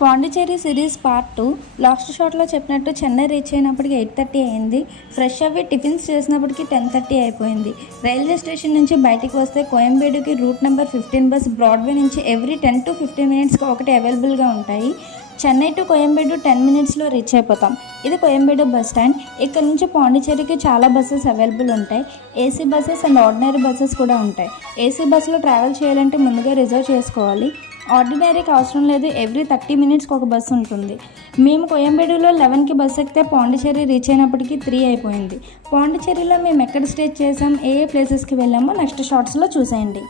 Pondicherry series part 2 last షాట్లో చెప్పినట్టు Chennai reach అయినప్పటికీ 8:30 అయింది. ఫ్రెష్ అవి టిఫిన్స్ చేసినప్పటికీ 10:30 అయిపోయింది. రైల్వే స్టేషన్ నుంచి బయటికి వస్తే కోయంబేడుకి రూట్ నెంబర్ 15 బస్ బ్రాడ్వే నుంచి ఎవ్రీ 10 to 15 మినిట్స్కి ఒకటి అవైలబుల్గా ఉంటాయి. చెన్నై టు కోయంబేడు 10 మినిట్స్లో రీచ్ అయిపోతాం. ఇది కోయంబేడు బస్ స్టాండ్. ఇక్కడ నుంచి పాండిచ్చేరికి చాలా బస్సెస్ అవైలబుల్ ఉంటాయి. AC buses and ordinary buses కూడా ఉంటాయి. ఏసీ బస్సులో ట్రావెల్ చేయాలంటే ముందుగా రిజర్వ్ చేసుకోవాలి. ఆర్డినరీకి అవసరం లేదు. ఎవ్రీ 30 మినిట్స్కి ఒక బస్సు ఉంటుంది. మేము కోయంబేడులో 11కి బస్సు ఎక్కితే పాండిచ్చేరి రీచ్ అయినప్పటికీ 3 అయిపోయింది. పాండిచ్చేరిలో మేము ఎక్కడ స్టే చేసాం, ఏ ప్లేసెస్కి వెళ్ళామో నెక్స్ట్ షార్ట్స్లో చూసేయండి.